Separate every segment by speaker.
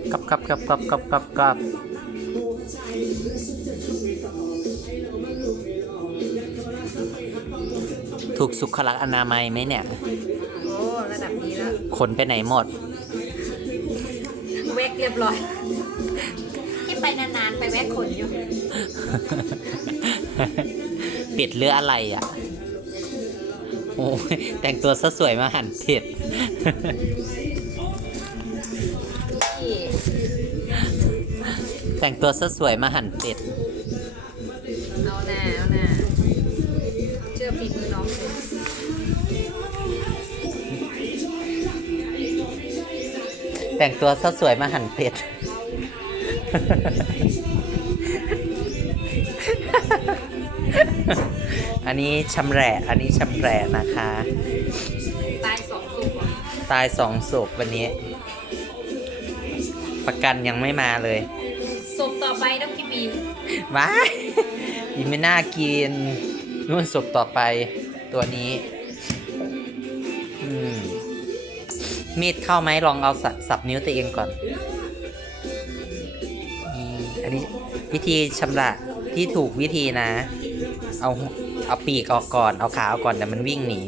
Speaker 1: กับถูกสุขลักษณ์อนามัยไหมเนี่ย
Speaker 2: โอ้ระดับนี้แล้ว
Speaker 1: ขนไปไหนหมด
Speaker 2: เวกเรียบร้อยที่ไปนานๆไปแวกขนอยู่
Speaker 1: เป็ดเรืออะไรอ่ะโอ้ยแต่งตัวซะสวยมาหั่นเป็ดแต่งตัวซะสวยมาหั่นเป็ด
Speaker 2: เอาหน้าเชื่อฝีมือน้องเลย
Speaker 1: แต่งตัวซะสวยมาหั่นเป็ดอันนี้ชำแหละนะคะ
Speaker 2: ตาย2 ศพ
Speaker 1: ตาย2 ศพวันนี้ประกันยังไม่มาเลย
Speaker 2: ศพต่อไปต้องพี่บี
Speaker 1: ว้ายอีไม่น่ากินนู่นศพต่อไปตัวนี้มีดเข้าไหมลองเอาสับนิ้วตัวเองก่อนอันนี้วิธีชำระที่ถูกวิธีนะเอาปีกออกก่อนเอาขาออกก่อนแต่มันวิ่งหนี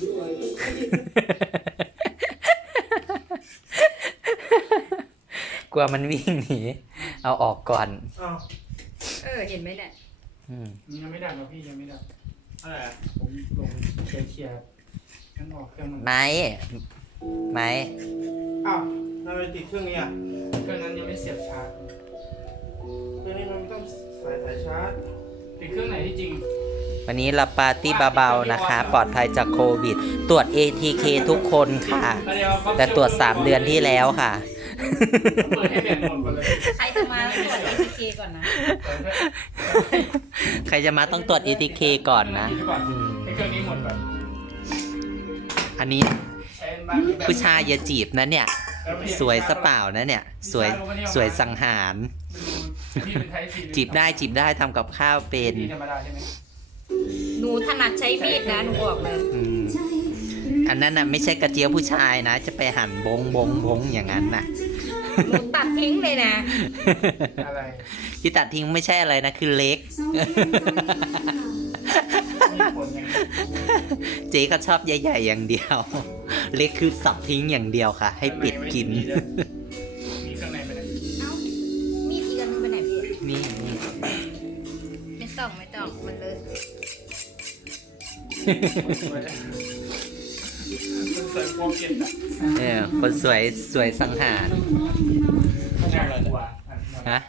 Speaker 1: กลัวมันวิ่งหนีเอาออกก่อน
Speaker 2: เห็นไหมเนี่ย
Speaker 3: ยังไม่ดับนะพี่ยังไม่ดับอะไรผมลงเคลียร์ทั้งออกเครื่องมัน
Speaker 1: ไม้
Speaker 3: อ้าวทำไมติดเครื่องนี้อ่ะเครื่องนั้นยังไม่เสียบชาร์จเครื่องนี้มันต้องสายชาร์จติดเครื่องไหนที่จริง
Speaker 1: วันนี้เราปาร์ตี้เบาๆนะคะปลอดภัยจากโควิดตรวจ ATK ทุกคนค่ะแต่ตรวจ3 เดือนที่แล้วค่ะ
Speaker 2: ใครจะมาตรวจ ATK ก่อนนะ
Speaker 1: ใครจะมาต้องตรวจ ATK ก่อนนะอันนี้ผู้ชายอย่าจีบนะเนี่ยสวยซะเปล่านะเนี่ยสวยสังหารจีบได้ทำกับข้าวเป็น
Speaker 2: หนูถนัดใช้มีดนะหนูบอกเลย
Speaker 1: อันนั้นน่ะไม่ใช่กระเจี๊ยบผู้ชายนะจะไปหั่นบงอย่างนั้นน่ะ
Speaker 2: หนูตัดทิ้งเลยนะ
Speaker 3: อะไร
Speaker 1: ที่ตัดทิ้งไม่ใช่อะไรนะคือเล็กเจ๊ก็ชอบใหญ่ๆอย่างเดียวเล็กคือสับทิ้งอย่างเดียวค่ะให้ปิดกิน
Speaker 3: มีข้างในไปไหน
Speaker 2: มีดอีกอันนึงไปไหนพี่
Speaker 1: นี่
Speaker 2: ไม่ต้องมันเลย
Speaker 1: คนสวยสังหารฮะ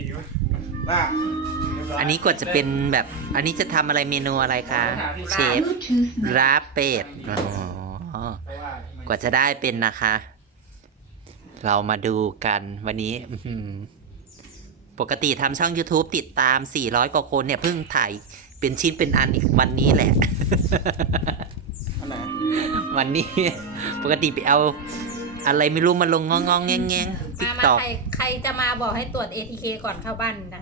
Speaker 1: อันนี้กว่าจะเป็นแบบอันนี้จะทำอะไรเมนูอะไรคะเชฟราเป็ดกว่าจะได้เป็นนะคะ เรามาดูกันวันนี้ปกติทำช่อง YouTube ติดตาม400 กว่าคนเนี่ยเพิ่งถ่ายเป็นชิ้นเป็นอันอีกวันนี้แหละวันนี้ปกติไปเอาอะไรไม่รู้มาลงงองแงง
Speaker 2: ติ๊กต็อกใครจะมาบอกให้ตรวจ ATK ก่อนเข้าบ้านนะ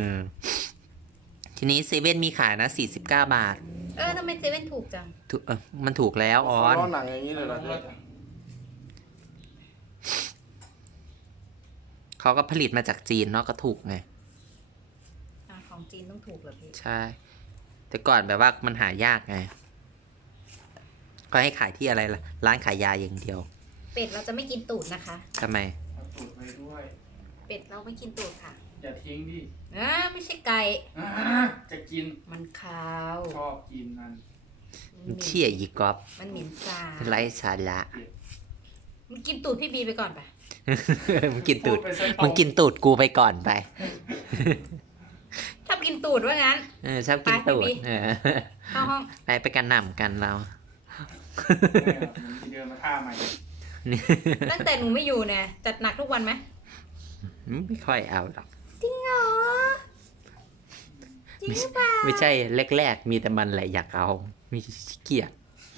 Speaker 1: ทีนี้เซเว่นมีขายนะ49 บาท
Speaker 2: ทำไมเซเว่นถูกจัง
Speaker 1: มันถูกแล้วออน
Speaker 3: หนังอย่างนี้เลยเหรอ
Speaker 1: เขาก็ผลิตมาจากจีนเนาะก็ถูกไง
Speaker 2: ของจีนต้องถูกเหรอพี่
Speaker 1: ใช่แต่ก่อนแบบว่ามันหายากไงก็ให้ขายที่อะไรล่ะร้านขายยาอย่างเดียว
Speaker 2: เป็ดเราจะไม่กินตูดนะคะ
Speaker 1: ทำไม
Speaker 3: ตูดไปด้วย
Speaker 2: เป็ดเราไม่กินตูดค่ะ
Speaker 3: อย่าทิ้งดิ
Speaker 2: ไม่ใช่ไก่
Speaker 3: จะกิน
Speaker 2: มันคาว
Speaker 3: ชอบกินมัน
Speaker 1: เชี่ยยีกอบ
Speaker 2: มันเหม็นสาบ
Speaker 1: ไร้สาระ
Speaker 2: มันกินตูดพี่บีไปก่อนไป
Speaker 1: มึงกินตูดกูไปก่อนไป
Speaker 2: ชอบกินตูดว่างั้น
Speaker 1: ชอบกินตูด
Speaker 2: เข้าห้อง
Speaker 1: ไปกันหน่ำกันเรา
Speaker 3: เดินมาท่าใหม่
Speaker 2: ตั้งแต่หนูไม่อยู่เนี่ยจัดหนักทุกวันไหม
Speaker 1: ไม่ค่อยเอาหรอก
Speaker 2: จริงเหรอจริงเปล่า
Speaker 1: ไม่ใช่แรกๆมีแต่มันแหละอยากเอามีขี้เกียจ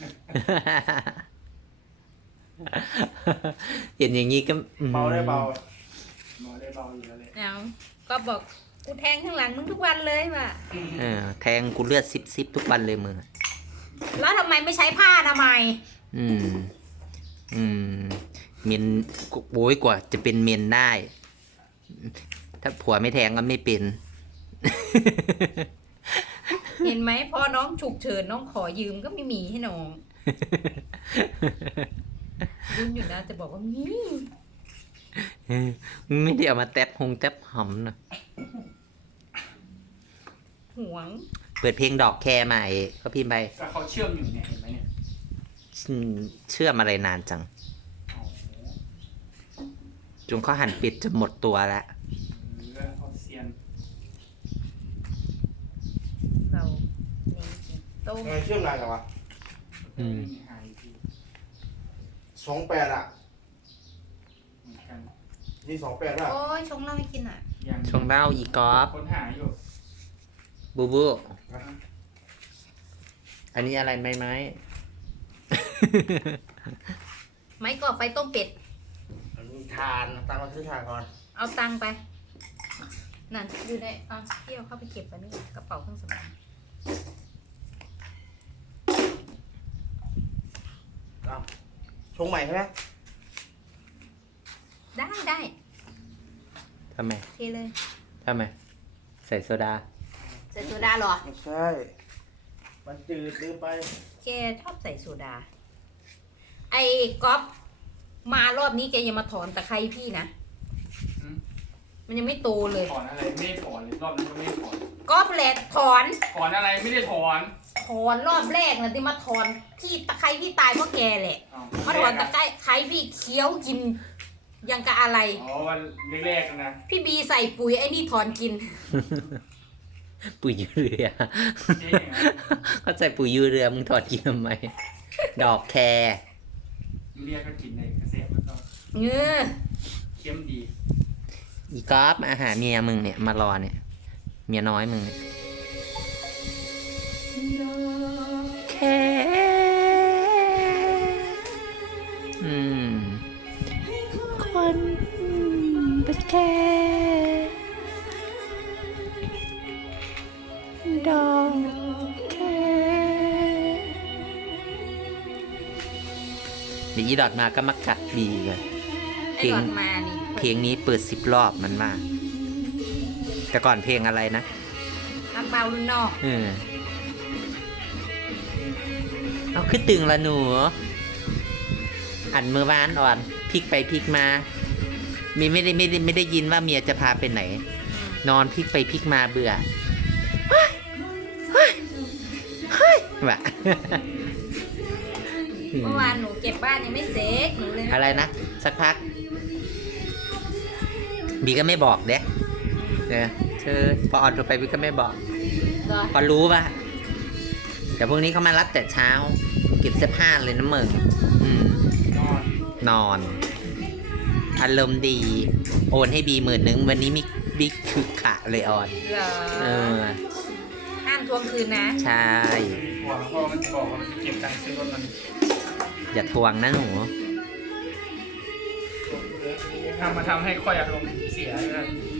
Speaker 1: เห็นอย่างนี้ก็
Speaker 3: เบาได้เบาอยู่แล้วเลย
Speaker 2: ก็บอกกูแทงข้างหลังมึงทุกวันเลยว่ะ
Speaker 1: แทงกูเลือดซิบทุกวันเลยมึง
Speaker 2: แล้วทำไมไม่ใช้ผ้าทำไม
Speaker 1: เมนโอ้ยกว่าจะเป็นเมนได้ ถ้าผัวไม่แทงก็ไม่เป็น
Speaker 2: เห็นไหมพอน้องฉุกเฉินน้องขอยืมก็ไม่มีให้น้องรุ่นอยู่นะจะบอกว่ามี
Speaker 1: ไม่ได้เอามาแท็บหอมนะ
Speaker 2: ห่วง
Speaker 1: เปิดเพลงดอกแคร์ใหม่ก็พิมพ์ไป
Speaker 3: ก็เขาเชื่อมอยู่เนี่ยเห็นไหมเนี่ย
Speaker 1: เชื่อมอะไรนานจัง
Speaker 3: อ๋อ
Speaker 1: จนเขาหันปิดจะหมดตัวแล้ว
Speaker 3: แล้วเอาเซียน
Speaker 2: เรานี่ต้ม
Speaker 3: ทำไมเชื่อมนานจังวะ
Speaker 1: อืม
Speaker 3: หายที
Speaker 4: 28อ่ะ
Speaker 3: เหมือนกัน
Speaker 4: นี่28อ่ะ
Speaker 2: โอ้ยชงเหล้าให้กินอ่ะ
Speaker 3: ยัง
Speaker 1: ชงเหล้าอีกอฟ
Speaker 3: ค้นหาอยู่
Speaker 1: บูบู อันนี้อะไรไหม
Speaker 2: ไม้ก่อไฟต้มเป็ด
Speaker 4: มันมีทานตั้งมาซื้อทานก่อน
Speaker 2: เอาตังค์ไป นั่นอยู่ในเอาเที่ยวเข้าไปเก็บไว้นี่กระเป๋าเครื่องสำอาง
Speaker 4: เอาชงใหม่ใช่ไหม
Speaker 2: ได้ได้
Speaker 1: ทำไม
Speaker 2: เทเลย
Speaker 1: ทำไม ใส่โซดา
Speaker 2: ใส่โซดาเหรอ
Speaker 4: ไม่ใช่ มันจืดลืมไป
Speaker 2: แกชอบใส่โซดา ไอ้ก๊อฟมารอบนี้แกอย่ามาถอนตะไคร้พี่นะ
Speaker 3: หืม
Speaker 2: มันยังไม่โตเลย
Speaker 3: ถอนอะไรไม่ได้ถอนเลยรอบนั้นก็ไม่ได้ถอน
Speaker 2: ก๊อฟแหละถอน
Speaker 3: ถอนอะไรไม่ได้ถอน
Speaker 2: ถอนรอบแรกนะที่มาถอนที่ตะไคร้พี่ตายเพราะแกแหละ
Speaker 3: อ้าว
Speaker 2: มาถอนตะไคร้พี่เคี้ยวกินยังกะอะไร
Speaker 3: อ๋อวันแรกๆนะ
Speaker 2: พี่บีใส่ปุ๋ยไอ้นี่ถอนกิน
Speaker 1: ปุ๋ยยูเรือ
Speaker 3: เจ๊อย่างนั้น
Speaker 1: เขาใส่ปุ๋ยยูเรือมึงถอดกินทำไม ดอกแคร์
Speaker 3: ยูเรียก็กินในเกษตรแล้วก็
Speaker 2: เงือ
Speaker 3: เค็มดี
Speaker 1: อีกอฟมาหาเมียมึงเนี่ยมารอเนี่ย เมียน้อยมึงเนี่ยแค่คนเป็นแค่ดอกแค่เดี๋ยวอีดอดมาก็มากัดดีเลย
Speaker 2: ไอ้หลอดมานี่
Speaker 1: เพลงนี้เปิด10 รอบมันว่าแต่ก่อนเพลงอะไรนะ
Speaker 2: ทางเบารุ่นนอก
Speaker 1: เอาขึ้นตึงละหนู อันเมื่อวานอ่อนพลิกไปพลิกมาไม่ได้ยินว่าเมียจะพาไปไหน นอนพลิกไปพลิกมาเบื่อเฮ้ยว่ะ
Speaker 2: เมื่อวานหนูเก็บบ้านยังไม่เสร็จหนูเลย
Speaker 1: อะไรนะ สักพัก บีก็ไม่บอกเด้เธอพอออนโทรไปบีก็ไม่บอก
Speaker 2: เหรอ
Speaker 1: พอรู้ป่ะแต่พวกนี้เขามารับแต่เช้าเก็บเสื้อผ้าเลยนะมึงนอนอารมณ์ดี โอนให้บี10,000วันนี้มีบิ๊กคือขะเลยออน
Speaker 2: เหรอ
Speaker 1: เออ
Speaker 2: ห้ามทวงคืนนะ
Speaker 1: ใช่
Speaker 3: หวังพ่อมันจะบอกว่ามันจะเก็บตังค์ซื้อรถมัน
Speaker 1: อย่าทวงนะหนู
Speaker 3: ทำให้ค่อยอารมณ์เสียเลย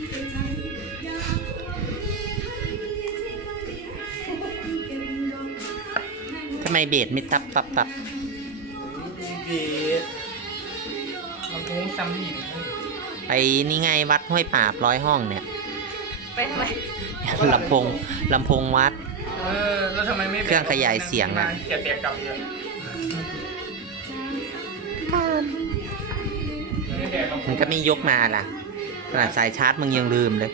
Speaker 1: ทำไมเบสไม่ตับปับ
Speaker 4: เบีด
Speaker 3: มันคงซ้ำอีก
Speaker 1: ไปนี่ไงวัดห้วยป่าบ100 ห้องเนี่ย
Speaker 2: ไปทำไม
Speaker 1: ลำโพงวัด
Speaker 3: แล้วทำไมไม่
Speaker 1: เครื่องขยายเสียงอะ
Speaker 3: เกียร์เตียกลับเยอะไม่ได้แดกกับ
Speaker 1: มันก็ไม่ยกมาล่ะขนาดสายชาร์จมึงยังลืมเลย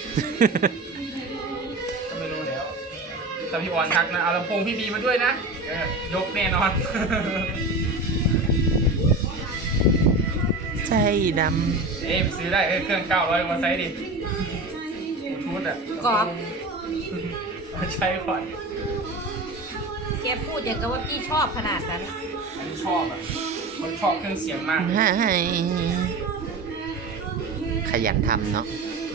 Speaker 3: ก็ไม่รู้แล้วแต่พี่ออนทักนะเอาลำโพงพี่บีมาด้วยนะยกแน่นอน
Speaker 1: ใจด
Speaker 3: เอ๊ะไปซื้อได้เครื่อง900มาใช้ดิบลูทูธอ่ะ
Speaker 2: กรอบ
Speaker 3: มาใช้ก่อน
Speaker 2: แกพูดอย่างกับว่าพี่ชอบขนาดนั้น
Speaker 3: อันนี้ชอบอ่ะมันชอบเครื่องเสียงมาก
Speaker 1: ำให้ขยันทำเนาะ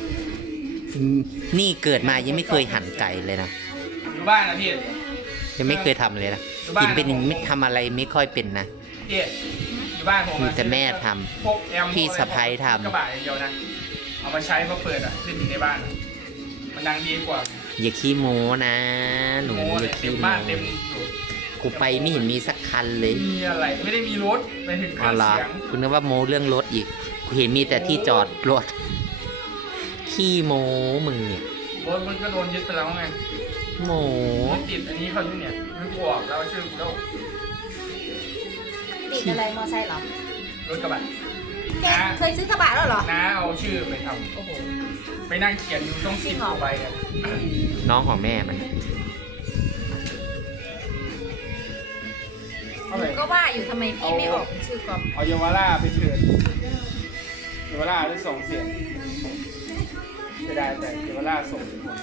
Speaker 1: นี่เกิดมายังไม่เคยหั่นไก่เลยนะ
Speaker 3: อยู่บ้านนะพี่
Speaker 1: ยังไม่เคยทำเลยนะ
Speaker 3: อยู่บ้าน
Speaker 1: กินเป็นไม่ทำอะไรไม่ค่อยเป็นนะ
Speaker 3: พี่อยู่บ้านผม
Speaker 1: มี
Speaker 3: อะ
Speaker 1: แต่แม่ท
Speaker 3: พวกแอม
Speaker 1: พี่สะใภ้ทำ
Speaker 3: กระบะอย่างเดียวนะเอามาใช้เพราะเปิดอ่ะเล่นอยู่ในบ้านอะมันดังดีกว่า
Speaker 1: อย่าขี้โม้นะ หนู
Speaker 3: โม้
Speaker 1: อ
Speaker 3: เล
Speaker 1: ย่าย
Speaker 3: เต็
Speaker 1: ขี้
Speaker 3: ม
Speaker 1: โม้
Speaker 3: บ้านเต็มอยู่
Speaker 1: กูไปไม่เห็นมีสักคันเลย
Speaker 3: มีอะไรไม่ได้มีรถไปถึงเค
Speaker 1: อ๋
Speaker 3: รื่
Speaker 1: อ
Speaker 3: อง
Speaker 1: เหรอ
Speaker 3: เสียง
Speaker 1: คุณนึกว่าโมเรื่องรถอีกกูเห็นมีแต่ที่จอดรถขี้โมมึงเนี่ย
Speaker 3: รถมันก็โดนยึดไปแล้วไง
Speaker 1: โม
Speaker 3: มันติดอันนี้เขาอยู่เนี่ยมันกวกแล้วชื่อกูแล้ว
Speaker 2: ติดอะไรมอไซค์เหรอ
Speaker 3: รถกระบะ
Speaker 2: แกเคยซื้อกระบะแล้วเหรอ
Speaker 3: น้าเอาชื่อไปท
Speaker 2: โอ้โห
Speaker 3: ำไปนั่งเขียนอยู่ต้อง
Speaker 2: จริ
Speaker 3: 10
Speaker 2: งเหรอ
Speaker 3: กว่าใบอ่ะ
Speaker 1: น้องของแม่มัน
Speaker 3: เอาเลย
Speaker 2: ก็ว่าอยู่ทำไมพี่ไม่ออกเป็นชื่อกอล์ฟ
Speaker 3: เอาเยาวราชไปเชิญเยาวราชได้2 เสียงจะได้แต่เยาวราชส่งถึงคน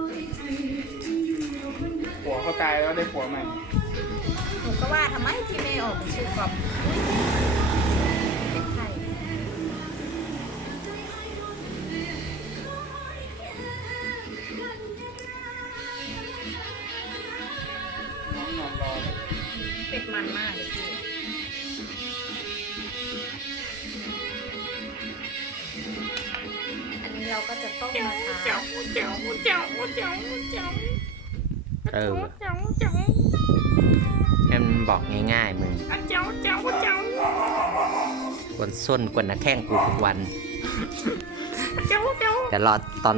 Speaker 3: ผัวเขาตายแล้วได้ผัวใหม่
Speaker 2: หนูก็ว่าทำไมพี่ไม่ออกเป็นชื่อกอล์ฟเป็นใคร
Speaker 3: น้องนอนรอเลย
Speaker 2: เป็ดมันมากเลยพี่อันนี้เราก็จะต้มนะคะ
Speaker 1: เออให้มันบอกง่ายๆมึงกวนส้นกวนหน้าแข้งกูทุกวันแต่รอตอน